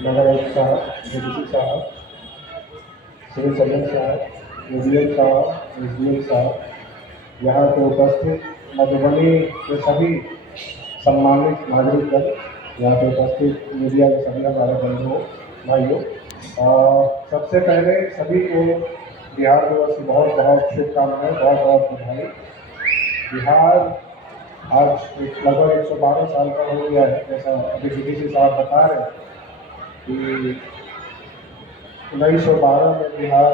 नगर आयुक्त साहब, डीडीसी साहब, सिविल सर्जन साहब, एडीएम साहब, एसडीएम साहब, यहाँ पे उपस्थित मधुबनी के सभी सम्मानित नागरिकगण, यहाँ पे उपस्थित मीडिया के सभी हमारे बंधुओं भाइयों, सबसे पहले सभी को बिहार दिवस की बहुत बहुत शुभकामनाएं, बहुत बहुत बधाई। बिहार आज लगभग 112 साल का हो गया है, जैसा अभी डीडीसी साहब बता रहे हैं कि 1912 में बिहार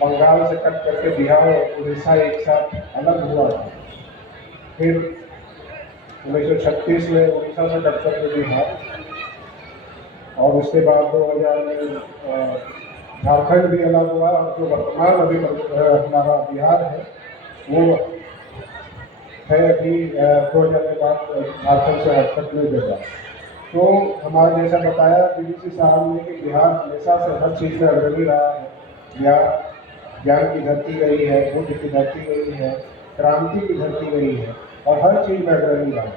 बंगाल से कट करके बिहार और उड़ीसा एक साथ अलग हुआ था। फिर 1936 में उड़ीसा से कट करके बिहार, और उसके बाद 2000 में झारखंड भी अलग हुआ, और जो वर्तमान अभी हमारा बिहार है वो है अभी 2000 के बाद झारखंड से हटकट नहीं देगा। तो हमारे जैसा बताया डीडीसी साहब ने कि बिहार हमेशा से हर चीज़ में अग्रणी रहा है। बिहार ज्ञान की धरती गई है, बुद्ध की धरती गई है, क्रांति की धरती गई है, और हर चीज़ में अग्रणी रहा है।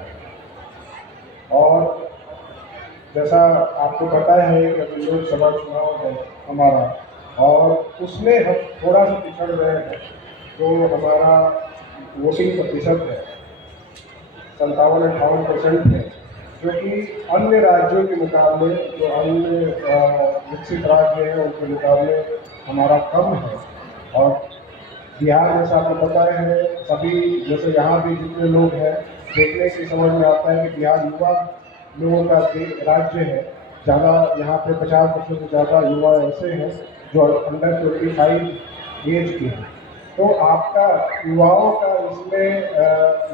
और जैसा आपको पता है कि अभी लोकसभा चुनाव है हमारा, और उसमें हम थोड़ा सा पिछड़ रहे हैं। जो हमारा वोटिंग प्रतिशत है 57-58% है, जो कि अन्य राज्यों के मुकाबले, जो अन्य विकसित राज्य हैं उनके मुकाबले हमारा कम है। और बिहार जैसा आपको पता है, सभी जैसे यहाँ भी जितने लोग हैं, देखने से समझ में आता है कि बिहार युवा लोगों का राज्य है। ज़्यादा यहाँ पे 50% से ज़्यादा युवा ऐसे हैं जो अंडर 25 एज के हैं। तो आपका युवाओं का इसमें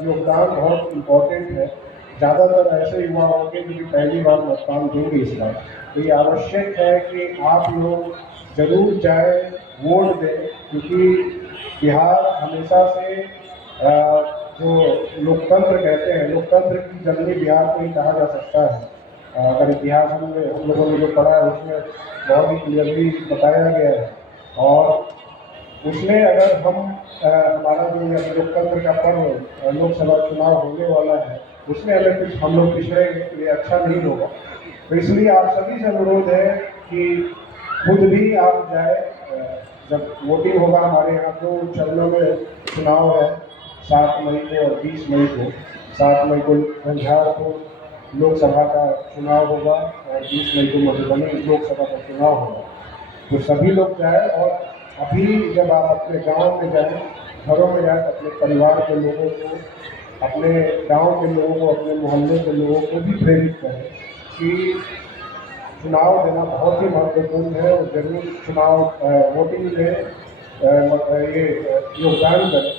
योगदान बहुत इम्पोर्टेंट है। ज़्यादातर ऐसे युवा होंगे जो कि पहली बार मतदान देंगे इस बार। तो ये आवश्यक है कि आप लोग जरूर जाए, वोट दें, क्योंकि बिहार हमेशा से जो लोकतंत्र कहते हैं, लोकतंत्र की जननी बिहार को ही कहा जा सकता है। अगर इतिहास हम लोगों ने जो पढ़ा है उसमें बहुत ही क्लियरली बताया गया है। और उसमें अगर हम हमारा जो लोकतंत्र का पर्व लोकसभा चुनाव होने वाला है, उसमें अगर कुछ हम लोग पिछड़ेंगे तो ये अच्छा नहीं होगा। तो इसलिए आप सभी से अनुरोध है कि खुद भी आप जाए। जब वोटिंग होगा, हमारे यहाँ 2 चरणों में चुनाव है, 7 मई को और 20 मई को। 7 मई को झंझारपुर लोकसभा का चुनाव होगा और 20 मई को मधुबनी लोकसभा का चुनाव होगा। तो सभी लोग जाए, और अभी जब आप अपने गांव में जाएं, घरों में जाएं, तो अपने परिवार के लोगों को, अपने गांव के लोगों को, अपने मोहल्ले के लोगों को भी प्रेरित करें कि चुनाव देना बहुत ही महत्वपूर्ण है, और जरूर चुनाव वोटिंग में ये योगदान करें।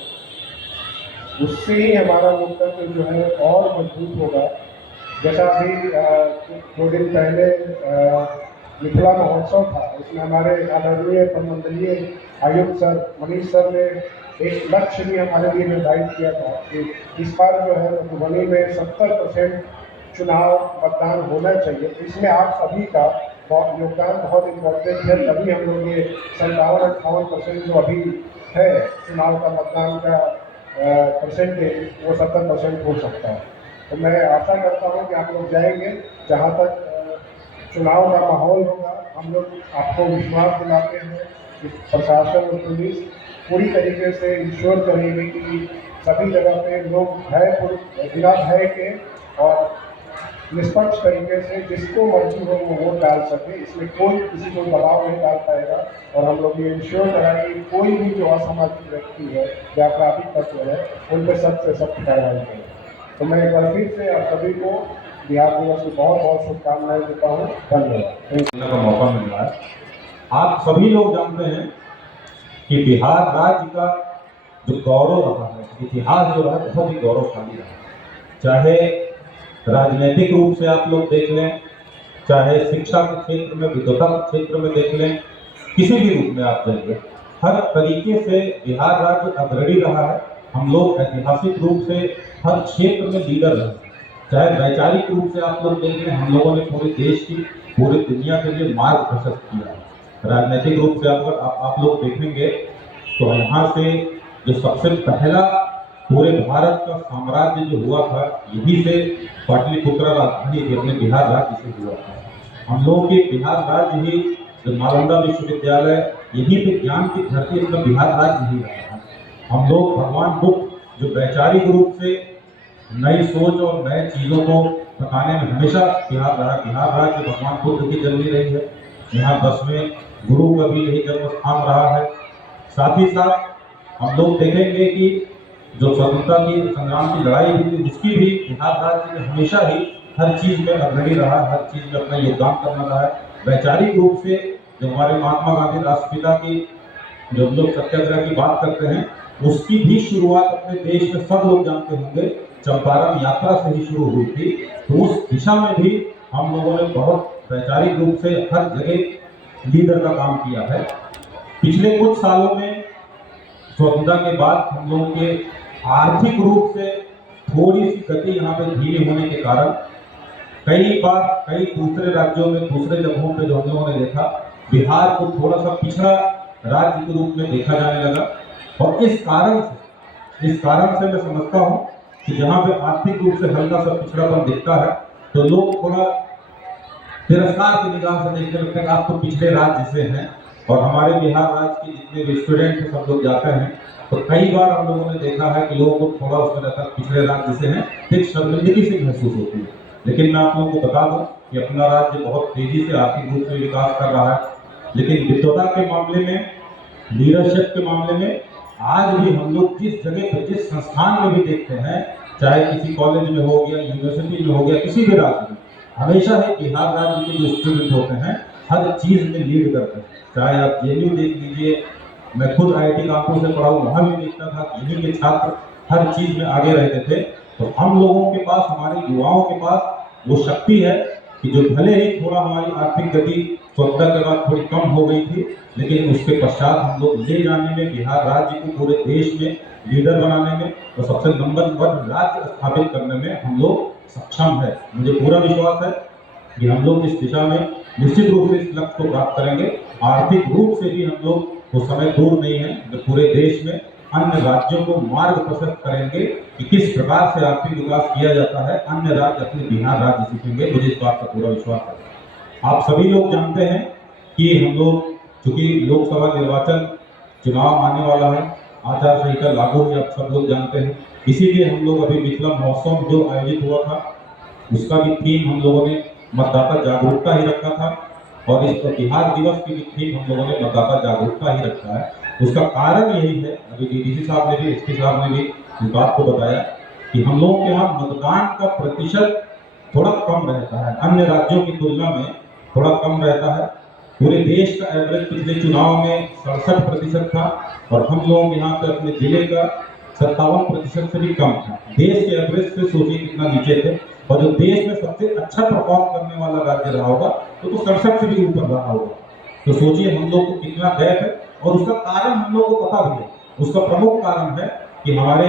उससे ही हमारा लोकतंत्र जो है और मजबूत होगा। जैसा अभी 2 दिन पहले मिथिला महोत्सव था, उसमें हमारे आदरणीय प्रमंडलीय आयुक्त सर मनीष सर ने एक लक्ष्य भी हमारे लिए निर्धारित किया था कि इस बार जो है मधुबनी में 70% चुनाव मतदान होना चाहिए। इसमें आप सभी का योगदान बहुत इम्पोर्टेंट है, तभी हम लोग ये 57-58% जो अभी है चुनाव का मतदान का परसेंटेज, वो 70% हो सकता है। तो मैं आशा करता हूँ कि आप लोग जाएंगे। जहाँ तक चुनाव का माहौल होगा, हम लोग आपको विश्वास दिलाते हैं कि प्रशासन और पुलिस पूरी तरीके से इंश्योर करेगी कि सभी जगह पे लोग बिना भय के और निष्पक्ष तरीके से जिसको मर्जी हो वो वोट डाल सके। इसमें कोई किसी को दबाव नहीं डाल पाएगा, और हम लोग ये इंश्योर कराएंगे कि कोई भी जो असामाजिक व्यक्ति है या आपराधिक तत्व है, उन पर सख्त से सख्त कार्रवाई करें। तो मैं एक बार फिर से आप सभी को बिहार दिवस की बहुत बहुत शुभकामनाएं देता हूँ। धन्यवाद। का मौका मिल रहा है। आप सभी लोग जानते हैं कि बिहार राज्य का जो गौरव रहा है, इतिहास जो रहा है, बहुत ही गौरवशाली रहा। चाहे राजनीतिक रूप से आप लोग देख लें, चाहे शिक्षा के क्षेत्र में, विद्वता के क्षेत्र में देख लें, किसी भी रूप में आप देख लें, हर तरीके से बिहार राज्य अग्रणी रहा है। हम लोग ऐतिहासिक रूप से हर क्षेत्र में लीडर रहे। चाहे वैचारिक रूप से आप लोग देख लें, हम लोगों ने पूरे देश की, पूरी दुनिया के लिए मार्ग प्रशस्त किया है। राजनीतिक रूप से अगर आप लोग देखेंगे तो यहाँ से जो सबसे पहला पूरे भारत का साम्राज्य जो हुआ था, यही से पाटलिपुत्र राजधानी अपने बिहार राज्य से हुआ था। हम लोगों के बिहार राज्य ही जो नालंदा विश्वविद्यालय यहीं पे ज्ञान की धरती अपना बिहार राज्य ही रहा है। हम लोग भगवान बुद्ध जो वैचारिक रूप से नई सोच और नए चीज़ों को बताने में हमेशा बिहार रहा। बिहार राज्य भगवान बुद्ध की जन्मी रही है। यहाँ 10वें गुरु का भी यही जन्म स्थान रहा है। साथ ही साथ हम लोग देखेंगे कि जो स्वतंत्रता की संग्राम की लड़ाई हुई थी उसकी भी बिहार राज्य ने हमेशा ही हर चीज में अग्रणी रहा, हर चीज में अपना योगदान करना रहा है। वैचारिक रूप से जो हमारे महात्मा गांधी राष्ट्रपिता की जो हम लोग सत्याग्रह की बात करते हैं उसकी भी शुरुआत अपने देश में सब लोग जानते होंगे चंपारण यात्रा से ही शुरू हुई थी। तो उस दिशा में भी हम लोगों ने बहुत वैचारिक रूप से हर जगह लीडर का काम किया है। पिछले कुछ सालों में स्वतंत्रता के बाद हम लोगों के आर्थिक रूप से थोड़ी सी गति यहाँ पे धीमी होने के कारण कई बार कई दूसरे राज्यों में दूसरे जगहों पे जो हम लोगों ने देखा बिहार को थोड़ा सा पिछड़ा राज्य के रूप में देखा जाने लगा। और इस कारण से मैं समझता हूँ कि जहाँ पे आर्थिक रूप से हल्का सा पिछड़ापन दिखता है तो लोग थोड़ा तिरस्कार की निगाह से देखने लगते हैं आप तो पिछले राज्य से हैं। और हमारे बिहार राज्य के जितने भी स्टूडेंट हैं सब लोग जाते हैं तो कई बार हम लोगों ने देखा है कि लोगों को थोड़ा उसमें रहता है पिछले राज्य से हैं, एक शर्मिंदगी से महसूस होती है। लेकिन मैं आप लोगों को बता दूं कि अपना राज्य बहुत तेजी से आर्थिक रूप से विकास कर रहा है। लेकिन विद्वता के मामले में, लीडरशिप के मामले में आज भी हम लोग जिस जगह पर जिस संस्थान में भी देखते हैं, चाहे किसी कॉलेज में हो गया, यूनिवर्सिटी में हो गया, किसी भी राज्य में, हमेशा ही बिहार राज्य के जो स्टूडेंट होते हैं हर चीज में लीड करते हैं। चाहे आप जेएनयू देख लीजिए, मैं खुद आईआईटी कानपुर से पढ़ा हूँ, वहां भी देखता था कि यहीं के छात्र हर चीज में आगे रहते थे। तो हम लोगों के पास, हमारे युवाओं के पास वो शक्ति है कि जो भले ही थोड़ा हमारी आर्थिक गति स्वतंत्रता के बाद थोड़ी कम हो गई थी, लेकिन उसके पश्चात हम लोग ले जाने में, बिहार राज्य को पूरे देश में लीडर बनाने में और सबसे नंबर 1 राज्य स्थापित करने में हम लोग सक्षम है। मुझे पूरा विश्वास है कि हम लोग इस दिशा में निश्चित रूप से इस लक्ष्य को प्राप्त करेंगे। आर्थिक रूप से भी हम लोग वो समय दूर नहीं है जो पूरे देश में अन्य राज्यों को मार्ग प्रशस्त करेंगे कि किस प्रकार से आर्थिक विकास किया जाता है। अन्य राज्य अपने बिहार राज्य सीखेंगे, मुझे इस बात का पूरा विश्वास है। आप सभी लोग जानते हैं कि हम लोग चूंकि लोकसभा निर्वाचन चुनाव आने वाला है, आचार संहिता लागू है, आप सब लोग जानते हैं। इसीलिए हम लोग अभी मिथिला महोत्सव जो आयोजित हुआ था उसका भी थीम हम लोगों ने मतदाता जागरूकता ही रखा था और इस बिहार दिवस की भी थीम हम लोगों ने मतदाता जागरूकता ही रखा है। उसका कारण यही है, अभी डीडीसी साहब ने भी, एसपी साहब ने भी इस बात को बताया कि हम लोगों के यहाँ मतदान का प्रतिशत थोड़ा कम रहता है, अन्य राज्यों की तुलना में थोड़ा कम रहता है। पूरे देश का एवरेज पिछले चुनाव में 67% था और हम लोगों के यहाँ पे अपने जिले का 57% से भी कम था। देश के एवरेज से सोचिए कितना नीचे थे। और जो देश में सबसे अच्छा परफॉर्म करने वाला राज्य रहा होगा तो 67 से भी ऊपर रहा होगा। तो सोचिए हम लोग को कितना गैप है। और उसका कारण हम लोग को पता भी है। उसका प्रमुख कारण है कि हमारे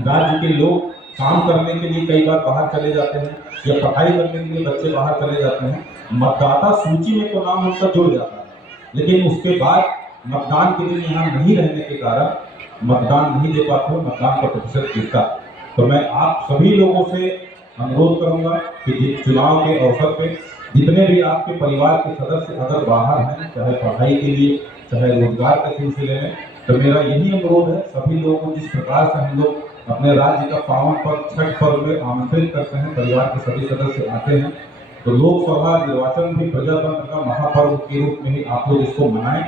राज्य के लोग काम करने के लिए कई बार बाहर चले जाते हैं या पढ़ाई करने के लिए बच्चे बाहर चले जाते हैं। मतदाता सूची में तो नाम उनका जुड़ जाता है, लेकिन उसके बाद मतदान के दिन यहाँ नहीं रहने के कारण मतदान नहीं दे पाते, मतदान का प्रतिशत गिरता। तो मैं आप सभी लोगों से अनुरोध करूंगा कि चुनाव के अवसर पे जितने भी आपके परिवार के सदस्य अगर बाहर हैं, चाहे पढ़ाई के लिए चाहे रोजगार के सिलसिले में, तो मेरा यही अनुरोध है सभी लोगों को, जिस प्रकार से हम लोग अपने राज्य का पावन पर्व छठ पर्व में आमंत्रित करते हैं, परिवार के सभी सदस्य आते हैं, तो लोकसभा निर्वाचन भी प्रजातंत्र का महापर्व के रूप में ही आप लोग इसको मनाएं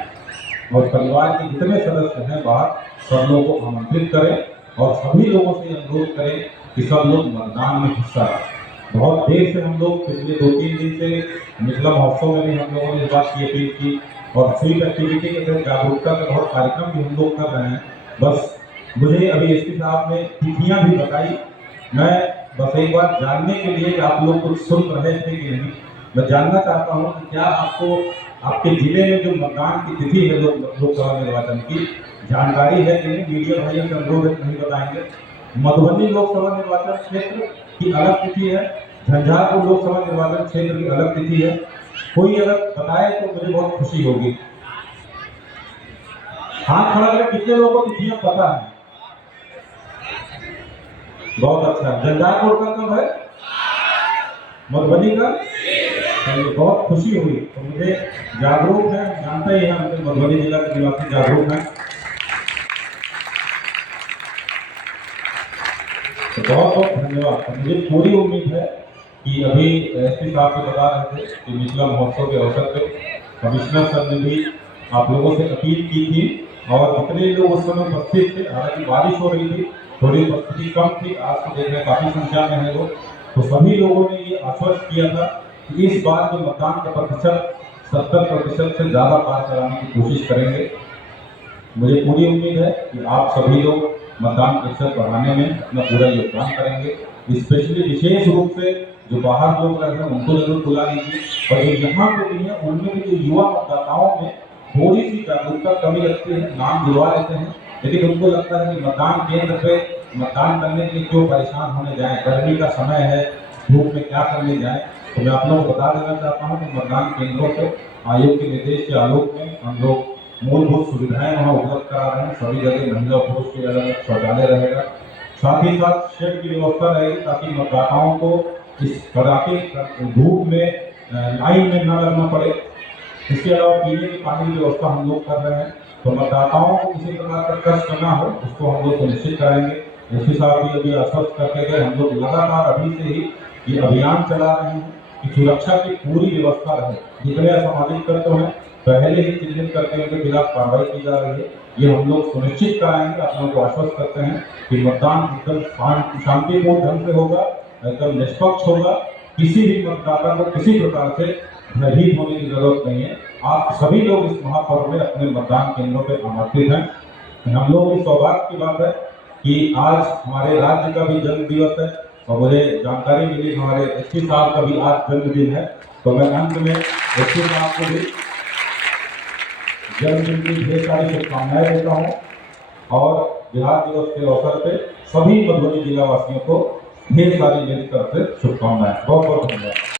और परिवार के जितने सदस्य हैं बाहर सब लोगों को आमंत्रित करें और सभी लोगों से अनुरोध करें कि सब लोग मतदान में हिस्सा लें। बहुत देर से हम लोग पिछले 2-3 दिन से मिथिला महोत्सव में भी हम लोगों ने इस बात की अपील की और स्वीप एक्टिविटी के तहत जागरूकता के बहुत कार्यक्रम भी हम लोग कर रहे हैं। बस मुझे अभी एसपी साहब ने तिथियां भी बताई, मैं बस एक बार जानने के लिए कि आप लोग कुछ सुन रहे थे कि नहीं, मैं जानना चाहता हूं कि क्या आपको आपके जिले में जो मतदान की तिथि है लोकसभा निर्वाचन की जानकारी है कि नहीं। मीडिया भाइयों से अनुरोध है नहीं बताएंगे। मधुबनी लोकसभा निर्वाचन क्षेत्र की अलग तिथि है, झंझारपुर लोकसभा निर्वाचन क्षेत्र की अलग तिथि है। कोई अगर बताए तो मुझे बहुत खुशी होगी। हाथ खड़ा करें कितने लोगों को तिथियां पता है। बहुत अच्छा। झंझारपुर का कब है? मधुबनी का तो बहुत खुशी हुई। तो मुझे जागरूक है, जानते ही हैं हमारे मधुबनी जिला के निवासी जागरूक हैं। तो बहुत बहुत धन्यवाद। तो मुझे पूरी उम्मीद है कि अभी एसपी साहब भी बता रहे थे कि मिथिला महोत्सव के अवसर पे कमिश्नर सर ने भी आप लोगों से अपील की थी और जितने लोग उस समय उपस्थित थे, हालांकि बारिश हो रही थी, थोड़ी उपस्थिति कम थी, आज को देख रहे काफी संख्या में है लोग, तो सभी लोगों ने ये आश्वस्त किया था कि इस बार जो मतदान का प्रतिशत 70% से ज्यादा पार कराने की कोशिश करेंगे। मुझे पूरी उम्मीद है कि आप सभी लोग मतदान प्रतिशत बढ़ाने में अपना पूरा योगदान करेंगे। स्पेशली विशेष रूप से जो बाहर लोग रहे हैं उनको जरूर बुला लीजिए और जो यहाँ पे भी है उनमें भी जो युवा मतदाताओं में थोड़ी सी जागरूकता कमी लगती है, नाम जुड़वा लेते हैं, लेकिन उनको लगता है कि मतदान केंद्र पे मतदान करने के लिए क्यों परेशान होने जाए, गर्मी का समय है, धूप में क्या करने जाए। तो मैं आप लोगों को बता देना चाहता हूँ कि मतदान केंद्रों पर आयोग के निर्देश के आलोक में हम लोग मूलभूत सुविधाएं वहाँ उपलब्ध करा रहे हैं। सभी जगह महिला और पुरुष के अलग अलग शौचालय रहेगा, साथ ही साथ शेड की व्यवस्था रहेगी ताकि मतदाताओं को इस कड़ाके धूप में लाइन में न लगना पड़े। इसके अलावा पीने के पानी की व्यवस्था हम लोग कर रहे हैं, तो मतदाताओं को किसी प्रकार का कष्ट न हो उसको हम लोग सुनिश्चित करेंगे। एसपी साहब भी अभी आश्वस्त करके गए, हम लोग लगातार अभी से ही ये अभियान चला रहे हैं कि सुरक्षा की पूरी व्यवस्था रहे। जितने असामाजिक तत्व हैं पहले ही चिन्हित करके उनके खिलाफ कार्रवाई की जा रही है, ये हम लोग सुनिश्चित कराएंगे। आप लोगों को आश्वस्त करते हैं कि मतदान एकदम शांतिपूर्ण ढंग से होगा, एकदम निष्पक्ष होगा, किसी भी मतदाता को किसी प्रकार से भयभीत होने की जरूरत नहीं है। आप सभी लोग इस महापर्व में अपने मतदान केंद्रों पर आमंत्रित हैं। हम लोग की सौभाग्य की बात है कि आज हमारे राज्य का भी जन्म दिवस है और मुझे जानकारी मिली हमारे एसपी साहब का भी आज जन्मदिन है। तो मैं अंत में एसपी साहब को भी जन्मदिन की ढेर सारी शुभकामनाएं देता हूँ और बिहार दिवस के अवसर पे सभी मधुबनी जिला वासियों को ढेर सारी मेरी तरफ से शुभकामनाएं। बहुत बहुत धन्यवाद।